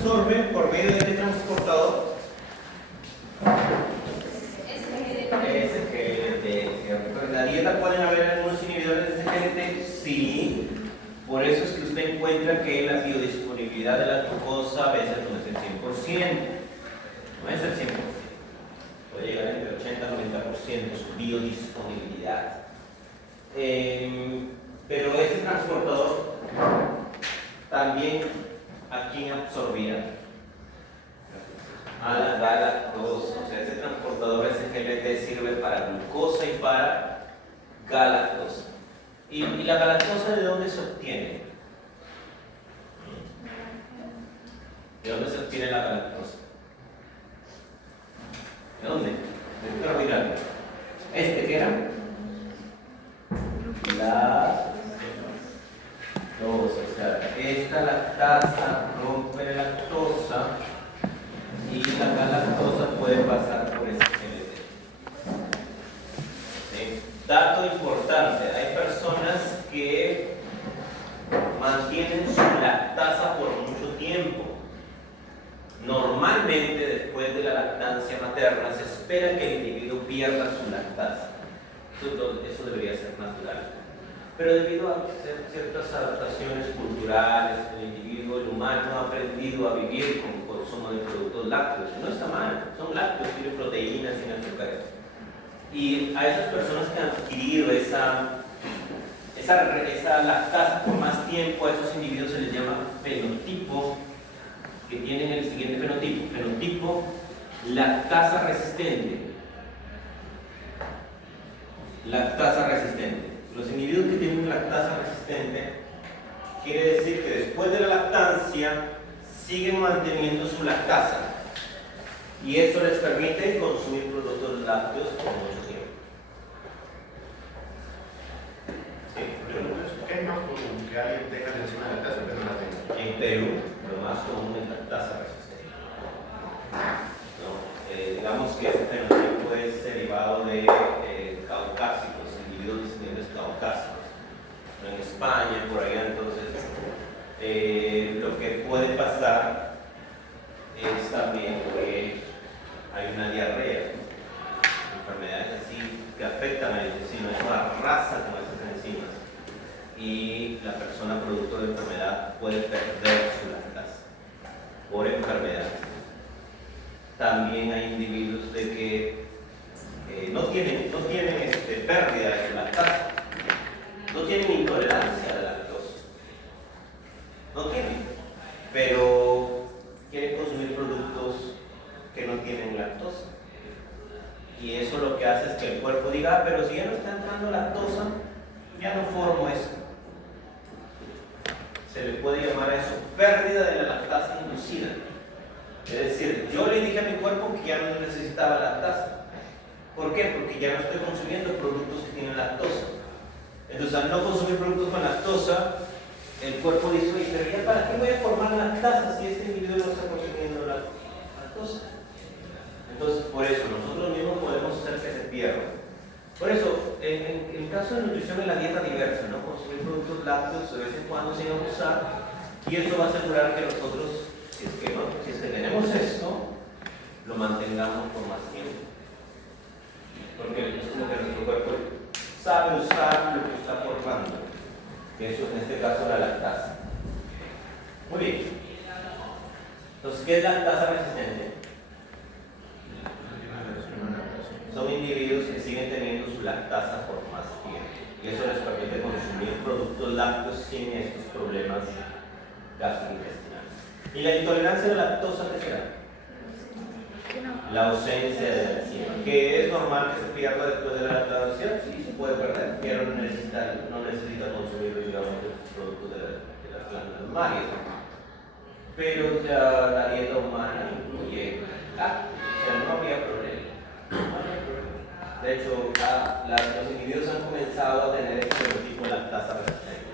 absorbe por medio de este transportador SGLT. ¿En la dieta pueden haber algunos inhibidores de SGLT? Sí. Por eso es que usted encuentra que la biodisponibilidad de la glucosa a veces no es el 100%. No es el 100%. Puede llegar entre 80 y 90% su biodisponibilidad. Pero ese transportador también, ¿a quién absorbía? A la galactosa. O sea, ese transportador SGLT sirve para glucosa y para galactosa. ¿Y la galactosa de dónde se obtiene? ¿De dónde se obtiene la galactosa? ¿De dónde? ¿De carbohidrato? ¿Qué era? Lactosa. O sea, esta lactasa rompe la lactosa y la galactosa puede pasar por ese SGLT. ¿Sí? Dato importante, hay personas que mantienen su lactasa por mucho tiempo. Normalmente, después de la lactancia materna, se espera que el individuo pierda su lactasa. Eso debería ser natural. Pero debido a ciertas adaptaciones culturales, el individuo, el humano, ha aprendido a vivir con consumo de productos lácteos. No está mal, son lácteos, tienen proteínas, tienen azúcares. Y a esas personas que han adquirido esa lactasa por más tiempo, a esos individuos se les llama fenotipo, que tienen el siguiente fenotipo. Fenotipo lactasa resistente. Lactasa resistente. Los individuos que tienen lactasa resistente quiere decir que después de la lactancia siguen manteniendo su lactasa y eso les permite consumir productos lácteos por mucho tiempo. Sí, ¿Qué es más común? Que alguien tenga alergia a la lactasa pero no la tenga. en Perú, lo más común es lactasa resistente. ¿No? Digamos que este fenotipo es derivado de caucásicos, individuos descendientes caucásicos. En España, por allá, entonces, lo que puede pasar es también que hay una diarrea, enfermedades así que afectan al intestino, eso arrasa con esas enzimas y la persona producto de enfermedad puede perder su lactasa por enfermedad. También hay individuos de que no tienen pérdida de su lactasa, no tienen intolerancia a la lactosa, no tienen, pero quieren consumir productos que no tienen lactosa. Y eso lo que hace es que el cuerpo diga, pero si ya no está entrando lactosa, ya no formo esto. Se le puede llamar a eso pérdida de la lactasa inducida. Es decir, yo le dije a mi cuerpo que ya no necesitaba lactasa. ¿Por qué? Porque ya no estoy consumiendo productos que tienen lactosa. Entonces, al no consumir productos con lactosa, el cuerpo dice, oye, pero ya para qué voy a formar lactasa si este individuo no está consumiendo lactosa. Entonces, por eso, nosotros mismos podemos hacer que se pierda. Por eso, en el caso de nutrición en la dieta diversa, ¿no? Consumir productos lácteos de vez en cuando sin abusar, y eso va a asegurar que nosotros, si es que tenemos esto, lo mantengamos por más tiempo. Porque es como que nuestro cuerpo sabe usar lo que está formando, que eso en este caso la lactasa. Muy bien. Entonces, ¿qué es lactasa resistente? Son individuos que siguen teniendo su lactasa por más tiempo y eso les permite consumir productos lácteos sin estos problemas gastrointestinales. ¿Y la intolerancia a la lactosa qué será? La ausencia de la enzima, que es normal que se pierda después de la lactancia, sí se puede perder, pero no necesita consumir, digamos, los productos de las glándulas mamarias. Pero ya la dieta humana incluye lácteos, o sea, no habría problema. De hecho, los individuos han comenzado a tener este tipo de lactasa resistente.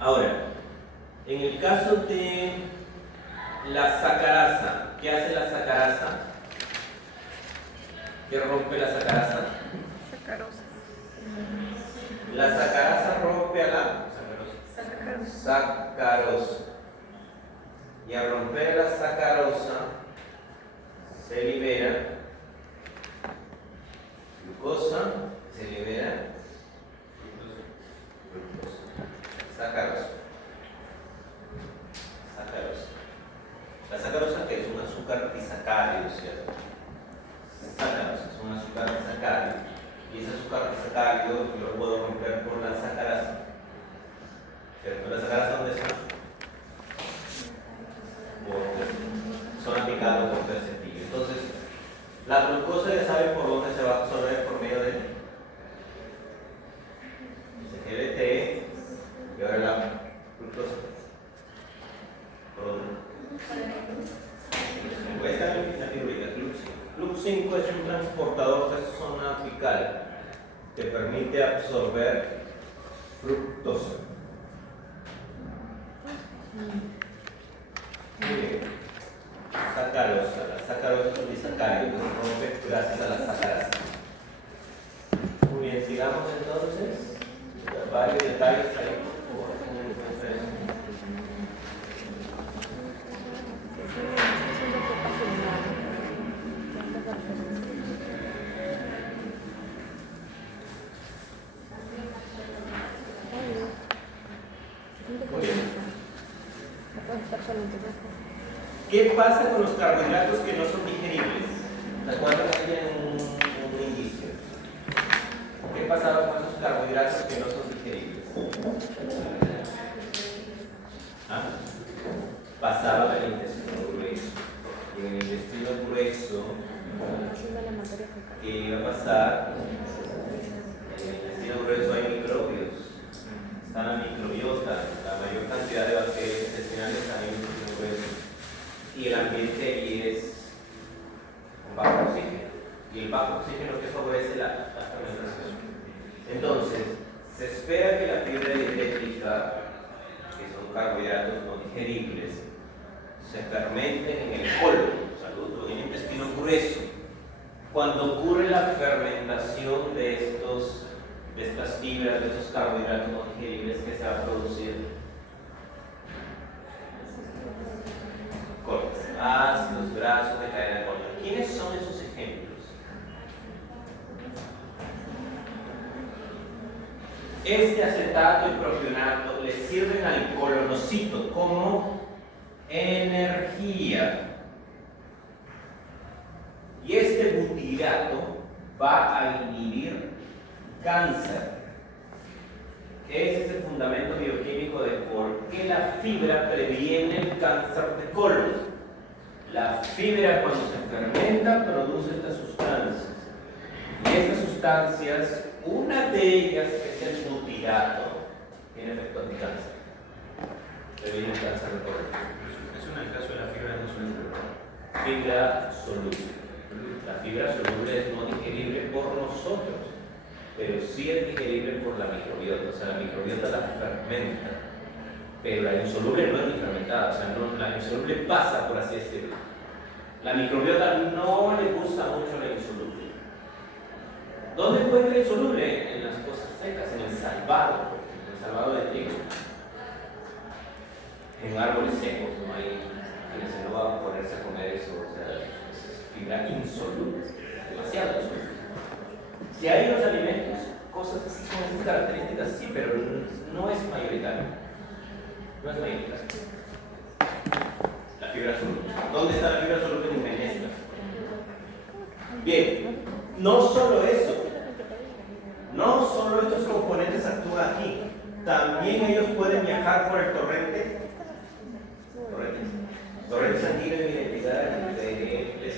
Ahora, en el caso de la sacarasa, ¿qué hace la sacarasa? ¿Qué rompe la sacarasa? Sacarosa. La sacarasa rompe a la sacarosa. Y al romper la sacarosa se libera glucosa, se libera fructosa. Sacarosa. Sacarosa. La sacarosa, que es un azúcar disacárido, ¿cierto? Sacarosa es un azúcar disacárido. Y ese azúcar disacárido yo lo puedo romper por la sacarasa. ¿Cierto? ¿La sacarasa dónde está? Son aplicados por el cepillo. Entonces, la glucosa ya sabe por dónde se va a absorber por medio de GLT y ahora la fructosa. ¿Por dónde? Esta es la fibra, CLUB5 es un transportador de zona apical que permite absorber fructosa. Muy bien. Sacarosa. La sacarosa es un disacárido que se rompe gracias a la sacarasa. Muy bien, sigamos entonces. Varios detalles ahí. ¿Qué pasa con los carbohidratos que no son digeribles? ¿Se acuerdan que tienen un indicio? ¿Qué pasaba con esos carbohidratos que no son digeribles? ¿Ah? Pasaba del intestino grueso. Y en el intestino grueso, ¿qué iba a pasar? En el intestino grueso hay microbios. Está la microbiota, la mayor cantidad de bacterias intestinales están en el intestino grueso. Y el ambiente allí es un bajo oxígeno. Y el bajo oxígeno que favorece la fermentación. Entonces, se espera que la fibra dietética, que son carbohidratos no digeribles, se fermenten en el colon, saludo, en el intestino grueso. Cuando ocurre la fermentación de estas fibras, de estos carbohidratos no digeribles, que se va a producir ácidos grasos de cadena corta. ¿Quiénes son esos ejemplos? Este acetato y propionato le sirven al colonocito como energía. Y este butirato va a inhibir cáncer. Ese es el fundamento bioquímico de por qué la fibra previene el cáncer de colon. La fibra, cuando se fermenta, produce estas sustancias. Y estas sustancias, una de ellas, que es el butirato, tiene efecto anticáncer. Previene el cáncer de colon. Eso en el caso de la fibra no soluble. Fibra soluble. La fibra soluble es no digerible por nosotros, pero sí es digerible por la microbiota. O sea, la microbiota la fermenta. Pero la insoluble no es ni fermentada, o sea, no, la insoluble pasa, por así decirlo. La microbiota no le gusta mucho la insoluble. ¿Dónde encuentra la insoluble? En las cosas secas, en el salvado, por ejemplo, el salvado de trigo. En árboles secos, no hay quienes no va a ponerse a comer eso, o sea, es fibra insoluble, demasiado insoluble. Si hay en los alimentos cosas así con estas características, sí, pero no es mayoritario. No es mayoritario. La fibra soluble. ¿Dónde está la fibra soluble en menestra? Bien, no solo eso. No solo estos componentes actúan aquí. También ellos pueden viajar por el torrente sanguíneo y identidad de tejidos.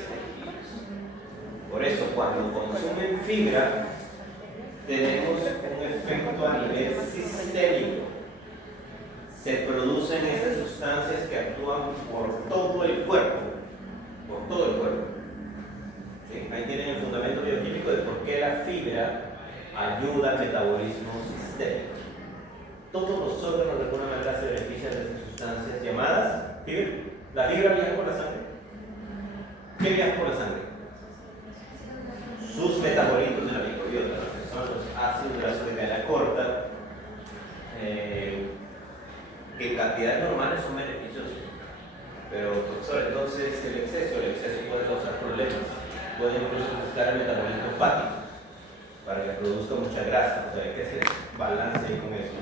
Por eso, cuando consumen fibra, tenemos un efecto a nivel sistémico. Se producen esas sustancias que actúan por todo el cuerpo. Por todo el cuerpo. ¿Sí? Ahí tienen el fundamento bioquímico de por qué la fibra ayuda al metabolismo sistémico. Todos los órganos de alguna manera se benefician de estas sustancias llamadas fibra. ¿La fibra viaja por la sangre? ¿Qué viaja por la sangre? Sus metabolitos de la microbiota, que son los ácidos grasos de cadena corta, que en cantidades normales son beneficiosos. Pero, profesor, entonces el exceso puede causar problemas. Puede incluso afectar el metabolismo hepático para que produzca mucha grasa. O sea, hay que hacer balance ahí con eso.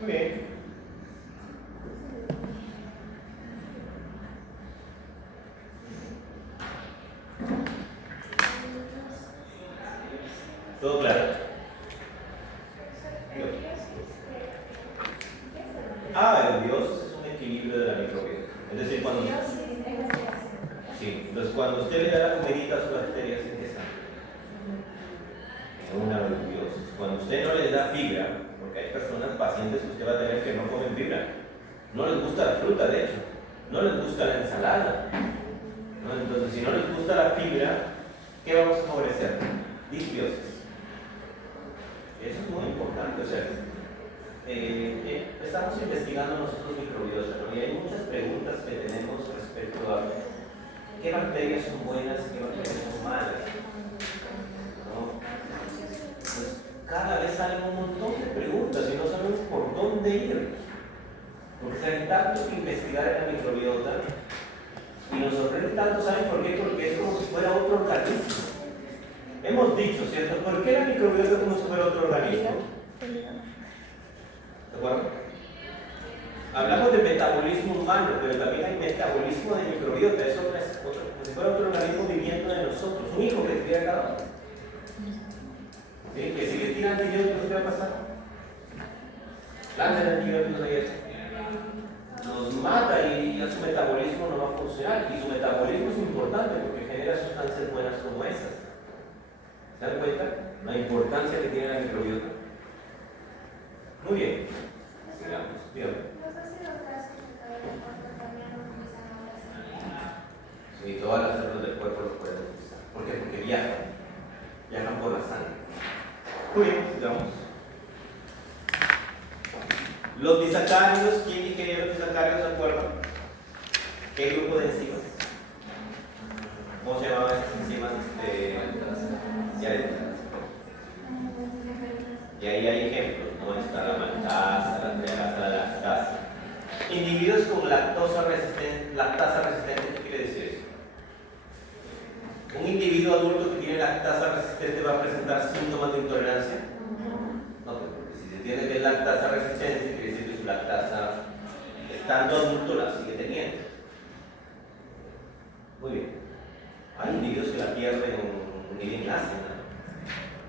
Muy bien. ¿Todo claro? El biósis es un equilibrio de la microbiota. Es decir, cuando... Sí, entonces cuando usted le da la comidita a sus bacterias, ¿en qué están? En una biósis. Cuando usted no les da fibra, porque hay personas, pacientes que usted va a tener que no comen fibra, no les gusta la fruta, de hecho, no les gusta la ensalada, ¿no? Entonces, si no les gusta la fibra, ¿qué vamos a favorecer? Disbiosis. Eso es muy importante. O sea, estamos investigando nosotros microbiota, ¿no? Y hay muchas preguntas que tenemos respecto a qué bacterias son buenas y qué bacterias son malas, ¿no? Pues cada vez salen un montón de preguntas y no sabemos por dónde ir, porque hay tanto que investigar en la microbiota y nos sorprende tanto. ¿Saben por qué? Porque es como si fuera otro organismo. Hemos dicho, ¿cierto? ¿Por qué la microbiota es como si fuera otro organismo? ¿De acuerdo? Hablamos de metabolismo humano, pero también hay metabolismo de microbiota. Eso es como si fuera otro organismo viviendo de nosotros. Un hijo que tira cada uno. ¿Sí? Que si le tiran antibióticos, ¿qué va a pasar? Lanzan antibióticos ahí eso. Nos mata y ya su metabolismo no va a funcionar. Y su metabolismo es importante porque genera sustancias buenas como esas. ¿Se dan cuenta? La importancia que tiene la microbiota. Muy bien. Sigamos. Dígame. Sí, todas las células del cuerpo lo pueden utilizar. ¿Por qué? Porque viajan por la sangre. Muy bien, sigamos. Los disacáridos, ¿quién ingeniero los disacáridos? ¿Se acuerdan? ¿Qué grupo de enzimas? ¿Cómo se llamaban estas enzimas? Y ahí hay ejemplos, ¿no? Está la maltasa, la treasa, la lactasa. Individuos con lactasa resistente, ¿qué quiere decir eso? ¿Un individuo adulto que tiene lactasa resistente va a presentar síntomas de intolerancia? No, porque si se tiene que es lactasa resistente, quiere decir que su lactasa, estando adulto, la sigue teniendo. Muy bien. Hay individuos que la pierden ni bien nacen, ¿no?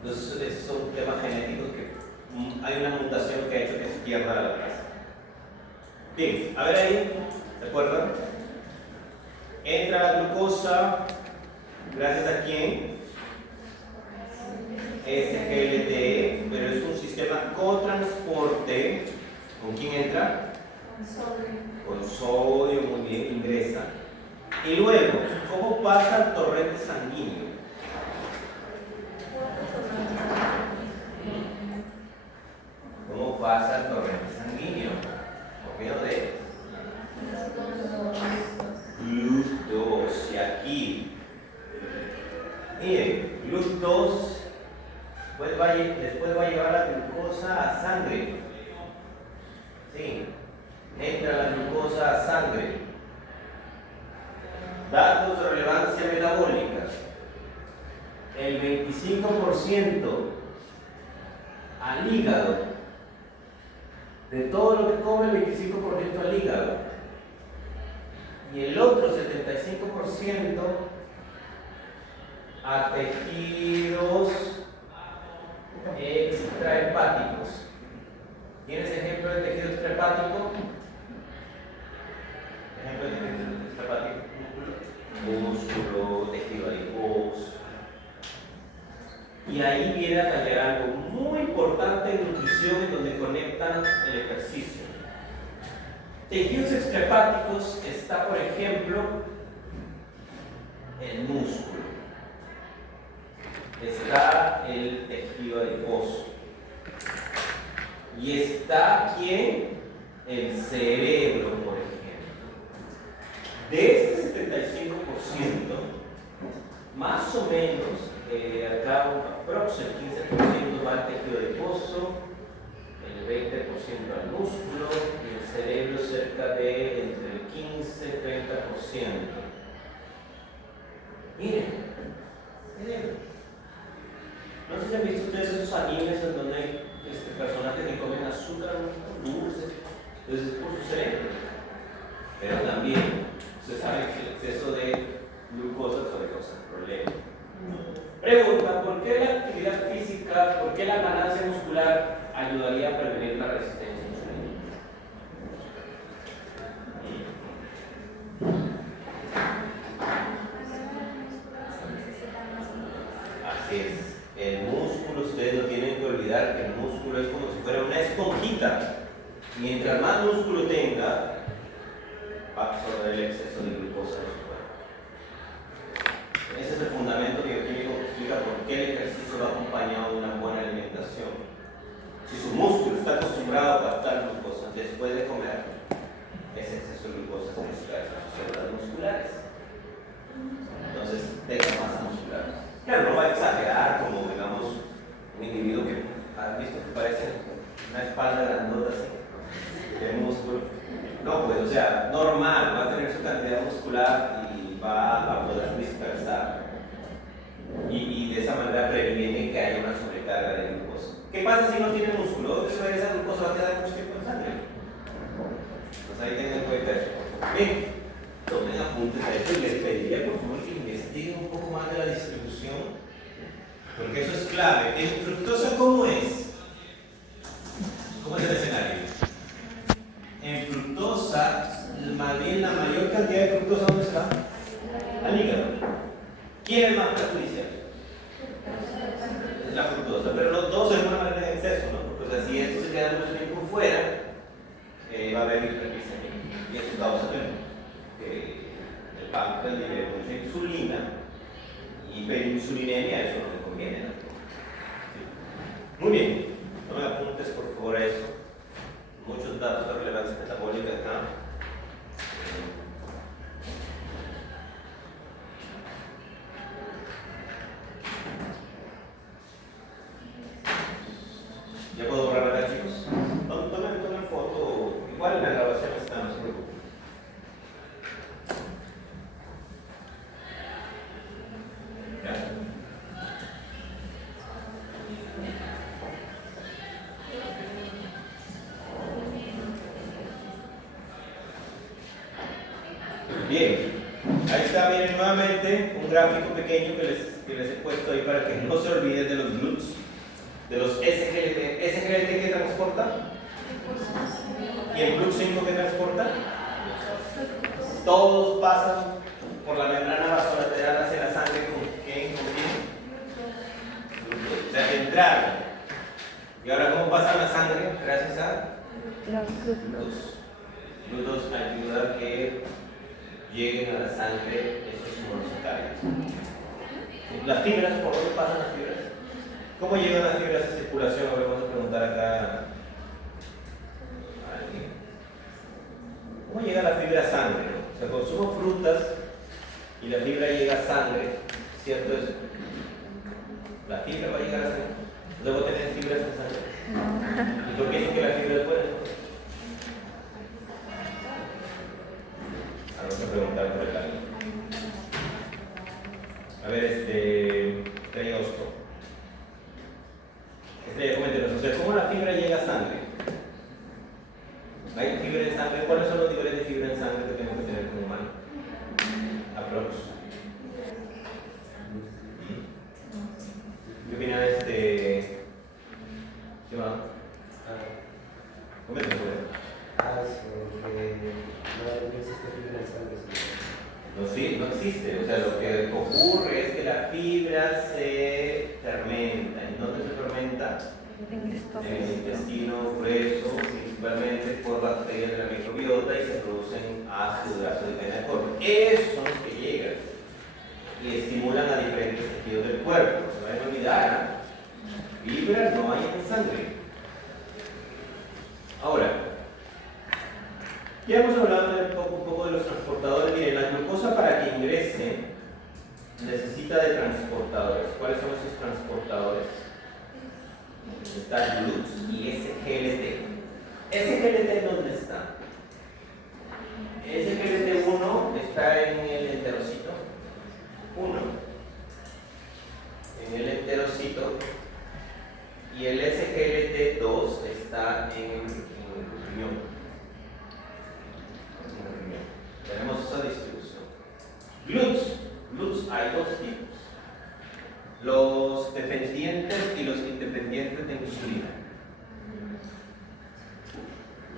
Entonces, esos son temas genéticos que hay una mutación que ha hecho que se pierda la lactasa. Bien, a ver ahí, ¿se acuerdan? Entra la glucosa, ¿gracias a quién? SGLT, pero es un sistema cotransporte. ¿Con quién entra? Con sodio, muy bien, ingresa. Y luego, ¿cómo pasa al torrente sanguíneo? ¿Cómo pasa el torrente sanguíneo? Por medio de GLUT2. Y aquí, miren, GLUT2 después va a llevar la glucosa a sangre. Sí, entra la glucosa a sangre. Datos de relevancia metabólica. El 25% al hígado. De todo lo que come, el 25% al hígado. Y el otro 75% a tejidos extrahepáticos. ¿Tienes ejemplo de tejido extrahepático? Ejemplo de tejido extrahepático. Músculo, tejido adiposo. Y ahí viene a tallar algo muy importante en nutrición, en donde conectan el ejercicio. Tejidos extrahepáticos está, por ejemplo, el músculo. Está el tejido adiposo. Y está ¿quién? El cerebro, por ejemplo. De este 75%, más o menos, acá aproximadamente el 15% va al tejido adiposo, el 20% al músculo Pero también, usted sabe que el exceso de glucosa puede causar problemas. Pregunta, ¿por qué la actividad física, por qué la ganancia muscular ayudaría a prevenir la resistencia insulínica? Así es. El músculo, ustedes no tienen que olvidar que el músculo es como si fuera una esponjita. Mientras más músculo tenga, va a absorber el exceso de glucosa en su cuerpo. Ese es el fundamento bioquímico que explica por qué el ejercicio va acompañado de una buena alimentación. Si su músculo está acostumbrado a captar glucosa después de comer, ese exceso de glucosa se distrae en sus células musculares. Entonces, tenga masa muscular. Claro, no va a exagerar como, digamos, un individuo que has visto que parece una espalda grandota así, de músculo. No, pues, o sea, normal, va a tener su cantidad muscular y va a poder dispersar. Y de esa manera previene que haya una sobrecarga de glucosa. ¿Qué pasa si no tiene músculo? Esa glucosa va a quedar mucho tiempo en sangre. Entonces ahí tengan en cuenta eso. Bien, tomen apuntes a esto y les pediría por favor que investiguen un poco más de la distribución, porque eso es clave. ¿En fructosa cómo es? ¿Cómo es el escenario? En fructosa, más bien la mayor cantidad de fructosa, ¿dónde se va? Al hígado. ¿Quién es más perjudicial? Es la fructosa, pero los dos de alguna manera en exceso, ¿no? Porque o sea, si esto se queda mucho tiempo fuera, va a haber hiperglicemia. Y eso causa que el páncreas libere mucha insulina y hiperinsulinemia, eso no le conviene, ¿no? ¿Sí? Muy bien, no me apuntes por favor a eso. Muchos datos de relevancia metabólica acá. ¿Ya puedo borrar acá, chicos? Tomen foto, igual en la grabación está, no se preocupen. ¿Ya? Bien, ahí está, miren nuevamente un gráfico pequeño que les he puesto ahí para que no se olviden de los GLUTs, de los SGLT. ¿SGLT qué transporta? ¿Y el GLUT5 qué transporta? Todos pasan por la membrana vasolateral hacia la sangre con quién? O sea, entraron. ¿Y ahora cómo pasa la sangre? Gracias a GLUTs. GLUTs ayuda a que lleguen a la sangre esos monocitarios. Las fibras, ¿por dónde pasan las fibras? ¿Cómo llegan las fibras a circulación? Ahora vamos a preguntar acá a alguien. ¿Cómo llega la fibra a sangre? O sea, consumo frutas y la fibra llega a sangre, ¿cierto eso? La fibra va a llegar a sangre. ¿Debo tener fibras en sangre? ¿Y por qué dicen que la fibra es buena? Vamos a preguntar por el área. A ver, Estrella Osco. Estrella, coméntenos, o sea, ¿cómo la fibra llega a sangre? ¿Hay fibra en sangre? ¿Cuáles son los niveles de fibra en sangre que tenemos que tener como humano? Aprox. ¿Qué opina ¿Sí va? Coméntenos, no, sí, no existe. O sea, lo que ocurre es que la fibra se fermenta. ¿En dónde se fermenta? En el intestino grueso, principalmente por bacterias de la microbiota, y se producen ácidos grasos de cadena corta. Esos son los que llegan y estimulan a diferentes tejidos del cuerpo. No se vayan a olvidar, fibra no hay en sangre. Ahora, ya hemos hablado un poco de los transportadores. Miren, la glucosa para que ingrese necesita de transportadores. ¿Cuáles son esos transportadores? Está GLUT y SGLT. ¿SGLT dónde está? SGLT1 está en el enterocito 1. En el enterocito. Y el SGLT2 está en el riñón.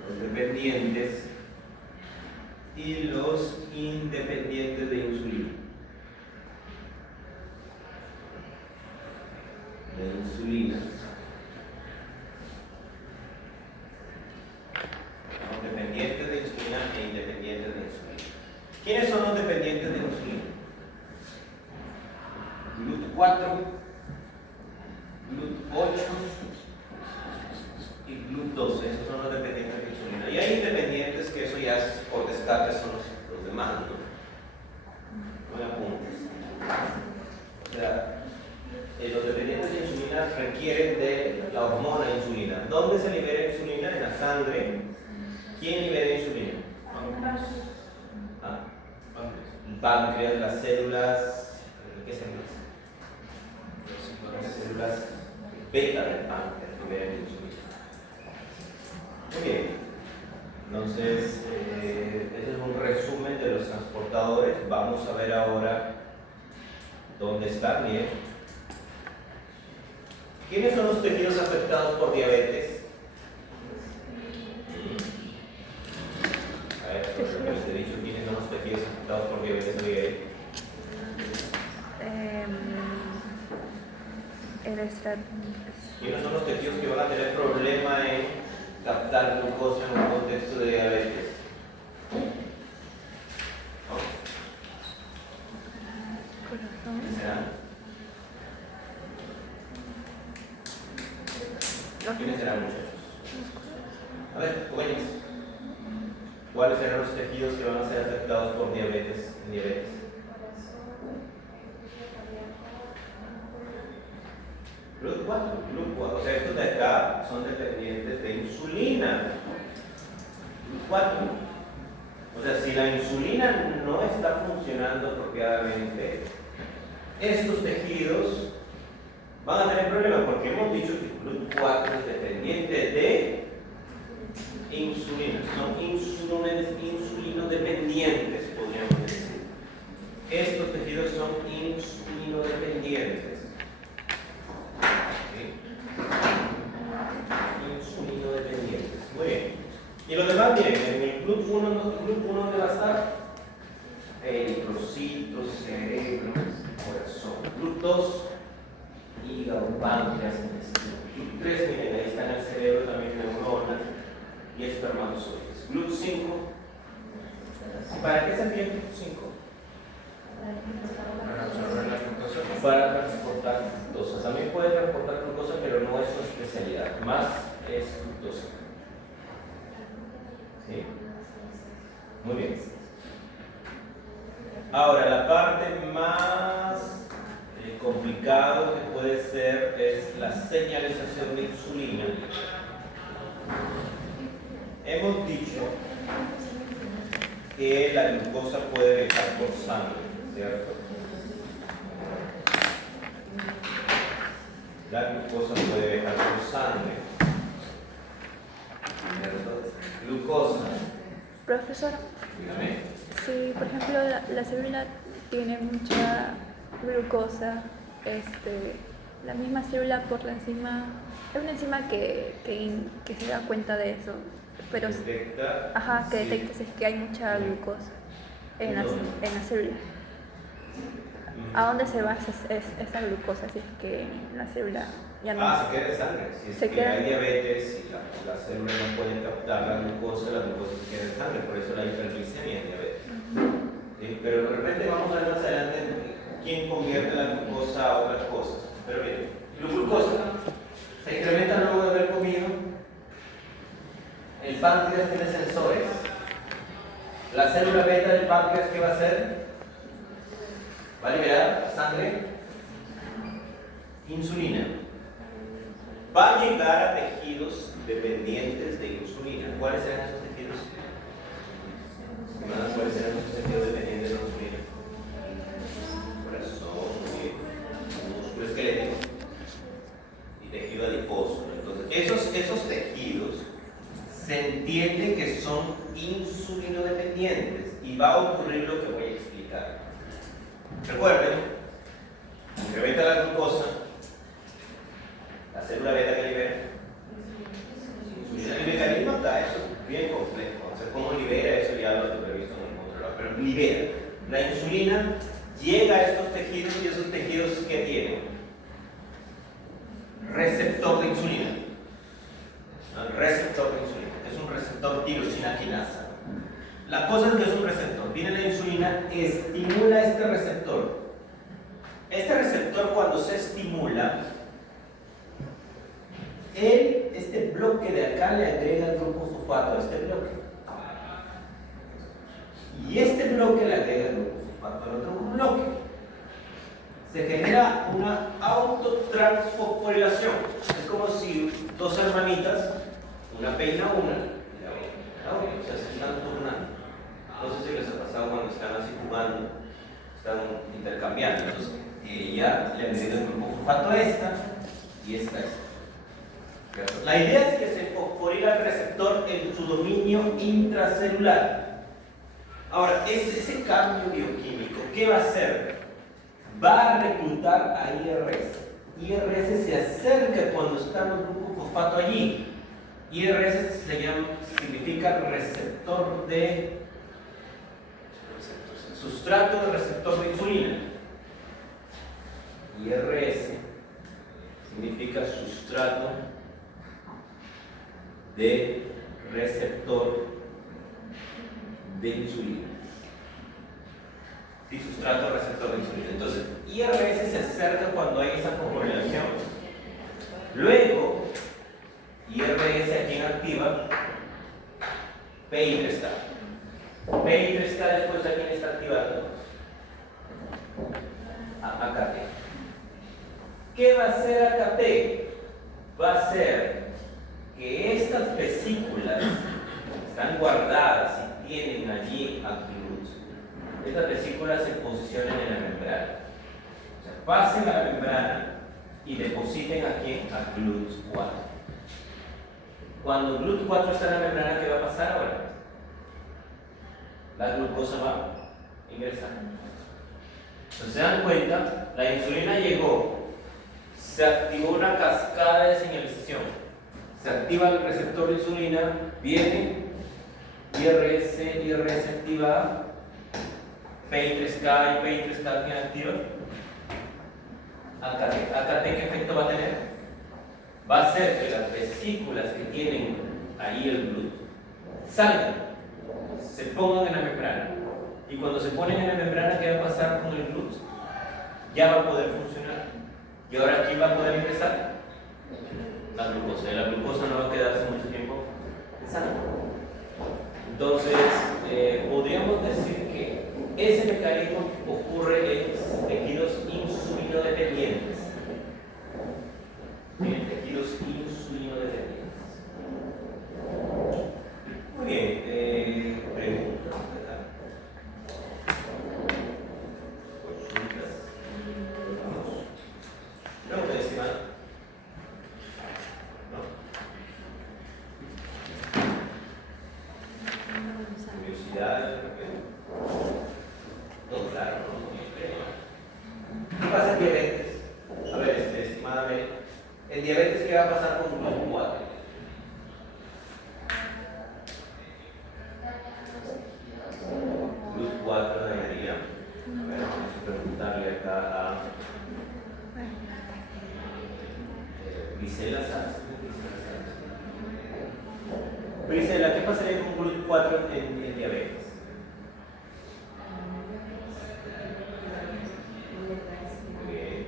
los dependientes y los independientes de insulina. Los dependientes de insulina e independientes de insulina. ¿Quiénes son los dependientes de insulina? GLUT4, GLUT8 y GLUT12, esos son los dependientes de insulina. Y hay independientes que eso ya es por descarte, son los demás, ¿no? No me apuntes. O sea, los dependientes de insulina requieren de la hormona insulina. ¿Dónde se libera insulina? En la sangre. ¿Quién libera insulina? ¿Ah? El páncreas, las células. ¿Qué células? Las células beta del páncreas liberan insulina. Muy bien. Entonces, ese es un resumen de los transportadores. Vamos a ver ahora dónde están. Bien. ¿Quiénes son los tejidos afectados por diabetes? A ver, les he dicho quiénes son los tejidos afectados por diabetes, Miguel. ¿Quiénes son los tejidos que van a tener problema en captar glucosa en un contexto de diabetes? ¿Quiénes serán? ¿Quiénes serán, muchachos? A ver, jóvenes. ¿Cuáles serán los tejidos que van a ser afectados por diabetes en diabetes? GLUT4. O sea, estos de acá son dependientes de insulina. GLUT4. O sea, si la insulina no está funcionando apropiadamente, estos tejidos van a tener problemas porque hemos dicho que GLUT4 es dependiente de insulina. Son insulinodependientes, podríamos decir. Estos tejidos son insulinodependientes. ¿Sí? Insulinodependientes. Muy bien. Y los demás, miren, en el GLUT1, ¿dónde va a estar? Eritrocitos, cerebro, corazón. GLUT2, hígado, páncreas, GLUT3, miren, ahí está en el cerebro también neuronas y espermatozoides. GLUT5, ¿para qué servía el GLUT5? Para transportar glucosa. También puede transportar glucosa, pero no es su especialidad. Más es glucosa. ¿Sí? Muy bien. Ahora, la parte más complicado que puede ser es la señalización de insulina. Hemos dicho que la glucosa puede viajar por sangre, ¿cierto? La glucosa puede viajar por sangre, ¿cierto? Glucosa. Profesor, Dígame. si por ejemplo la célula tiene mucha glucosa, la misma célula por la enzima, es una enzima que se da cuenta de eso, pero Detecta, que sí. detecta si es que hay mucha glucosa en la célula. ¿A dónde se va esa glucosa si es que la célula ya no? Se queda en sangre. Si es Se que queda. hay diabetes y las células no pueden captar la glucosa se queda en sangre, por eso la hiperglicemia es diabetes. ¿Sí? Pero de repente vamos a ver más adelante quién convierte la glucosa a otras cosas. Pero bien, la glucosa se incrementa luego de haber comido. El páncreas tiene sensores. La célula beta del páncreas, ¿qué va a hacer? Va a liberar sangre, insulina. Va a llegar a tejidos dependientes de insulina. ¿Cuáles serán esos tejidos? ¿Cuáles serán esos tejidos dependientes de insulina? Corazón, músculo esquelético y tejido adiposo. Entonces, esos tejidos se entiende que son insulinodependientes y va a ocurrir lo que voy a explicar. Recuerden, incrementa la glucosa, la célula beta que libera insulina. El mecanismo está eso, bien complejo. O sea, cómo libera eso ya lo he visto en el control, pero libera. La insulina llega a estos tejidos y esos tejidos ¿qué tienen? Receptor de insulina. El receptor de insulina es un receptor tirosina quinasa. La cosa es que es un receptor. Viene la insulina, estimula este receptor. Este receptor, cuando se estimula, este bloque de acá le agrega el grupo fosfato a este bloque. Y este bloque le agrega el grupo fosfato al otro bloque. Se genera una autotransfosforilación. Es como si dos hermanitas, una peina una y la otra. O sea, se están turnando. No sé si les ha pasado cuando están así jugando, están intercambiando. Entonces, ella le agrega el grupo fosfato a esta y esta a esta. La idea es que se fosforila el receptor en su dominio intracelular. Ahora, ese cambio bioquímico, ¿qué va a hacer? Va a reclutar a IRS. IRS se acerca cuando está el grupo fosfato allí. IRS significa receptor de sustrato de receptor de insulina. IRS significa sustrato de receptor de insulina. Sí, sustrato receptor de insulina. Entonces, IRS se acerca cuando hay esa fosforilación. Luego, IRS a quién activa? PI3K. PI3K después a quién está activando? A AKT. ¿Qué va a hacer AKT? Va a hacer que estas vesículas están guardadas y tienen allí a GLUT. Estas vesículas se posicionen en la membrana. O sea, pasen a la membrana y depositen aquí a GLUT4. Cuando GLUT4 está en la membrana, ¿qué va a pasar ahora? La glucosa va a ingresar. Entonces, se dan cuenta, la insulina llegó, se activó una cascada de señalización. Se activa el receptor de insulina, viene IRS activa, PI3K y PI3K ¿quién activa? AKT. ¿AKT qué efecto va a tener? Va a hacer que las vesículas que tienen ahí el GLUT salgan, se pongan en la membrana. Y cuando se ponen en la membrana, ¿qué va a pasar con el GLUT? Ya va a poder funcionar. Y ahora aquí va a poder ingresar la glucosa. Y la glucosa no va a quedarse mucho tiempo en sangre. Entonces, podríamos decir que ese mecanismo ocurre en tejidos insulinodependientes. En tejidos insulinodependientes. Muy bien, preguntas. Consultas. Vamos. Pregunta, estimado. Curiosidad, todo claro, ¿no? ¿Qué pasa en diabetes? A ver, estimada Mary, en diabetes, ¿qué va a pasar con GLUT4? GLUT4 debería. A ver, vamos a preguntarle acá a Grisela Sanz. Grisela, ¿qué pasaría con GLUT4 en diabetes? Bien.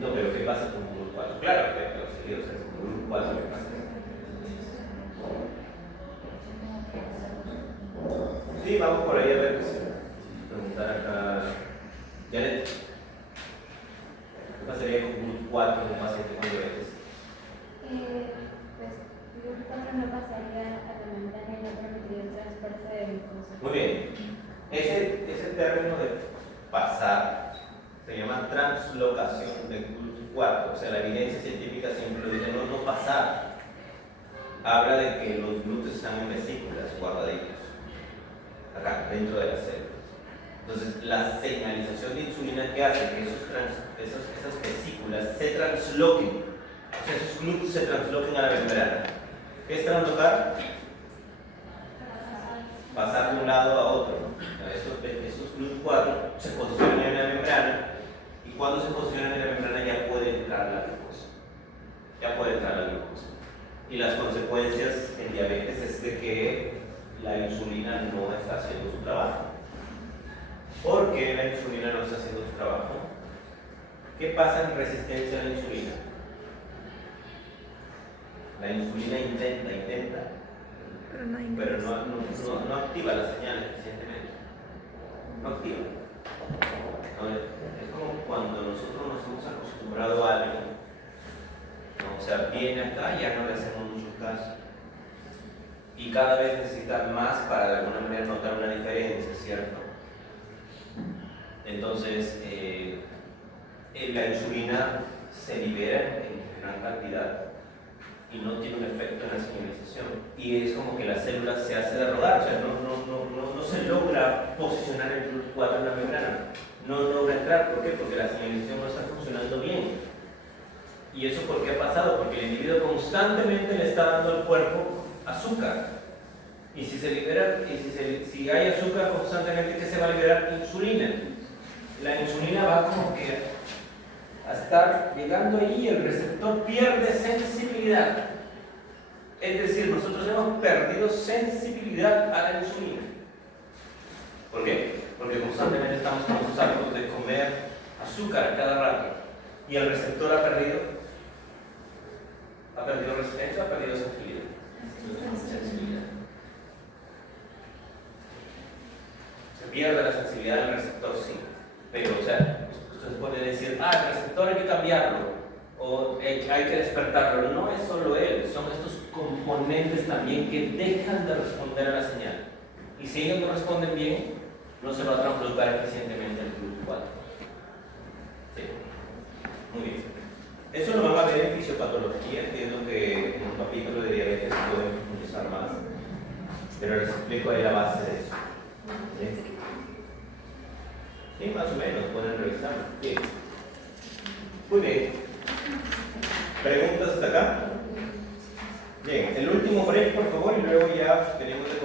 No, pero ¿qué pasa con GLUT4? Claro, pero sí, o sea, con GLUT4 ¿qué pasa? Sí, vamos por ahí a ver, preguntar acá. Janet, ¿qué pasaría con GLUT4 en un paciente con diabetes? Pues GLUT4 no pasaría a la membrana y no permitiría el transporte de glucosa. Muy bien. Ese término de pasar se llama translocación de GLUT4. O sea, la evidencia científica siempre lo dice, no pasar. Habla de que los glúteos están en vesículas guardaditos, acá, dentro de las células. Entonces, la señalización de insulina que hace que esas vesículas se transloquen, o sea, esos glúteos se transloquen a la membrana. ¿Qué es translocar? Pasar de un lado a otro, ¿no? Esos GLUT4 se posicionan en la membrana y cuando se posicionan en la membrana ya puede entrar la glucosa. Ya puede entrar la glucosa. Y las consecuencias en diabetes es de que la insulina no está haciendo su trabajo. ¿Por qué la insulina no está haciendo su trabajo? ¿Qué pasa en resistencia a la insulina? La insulina intenta, pero no activa la señal eficientemente. No activa. Es como cuando nosotros nos hemos acostumbrado a algo, ¿no? O sea, viene acá y ya no le hacemos mucho caso. Y cada vez necesita más para de alguna manera notar una diferencia, ¿cierto? Entonces, la insulina se libera en gran cantidad y no tiene un efecto en la señalización. Y es como que la célula se hace de rodar, o sea, no se logra posicionar el GLUT4 en la membrana, no logra entrar. ¿Por qué? Porque la señalización no está funcionando bien. ¿Y eso por qué ha pasado? Porque el individuo constantemente le está dando al cuerpo azúcar. Y si se libera, si hay azúcar constantemente, ¿qué se va a liberar? Insulina. La insulina va como que a estar llegando allí y el receptor pierde sensibilidad. Es decir, nosotros hemos perdido sensibilidad a la insulina. ¿Por qué? Porque constantemente estamos con esos hábitos de comer azúcar cada rato y el receptor ha perdido resistencia, ha perdido sensibilidad. Se pierde la sensibilidad del receptor, sí. Pero, o sea, ustedes pueden decir, el receptor hay que cambiarlo, o hay que despertarlo. No es solo él, son estos componentes también que dejan de responder a la señal. Y si ellos no responden bien, no se va a translocar eficientemente el GLUT4. Sí. Muy bien. Eso lo van a ver en fisiopatología, entiendo que en un capítulo de diabetes pueden profundizar más, pero les explico ahí la base de eso. ¿Sí? Sí, más o menos, pueden revisarlo. Bien. Muy bien. ¿Preguntas hasta acá? Bien, el último break, por favor, y luego ya tenemos de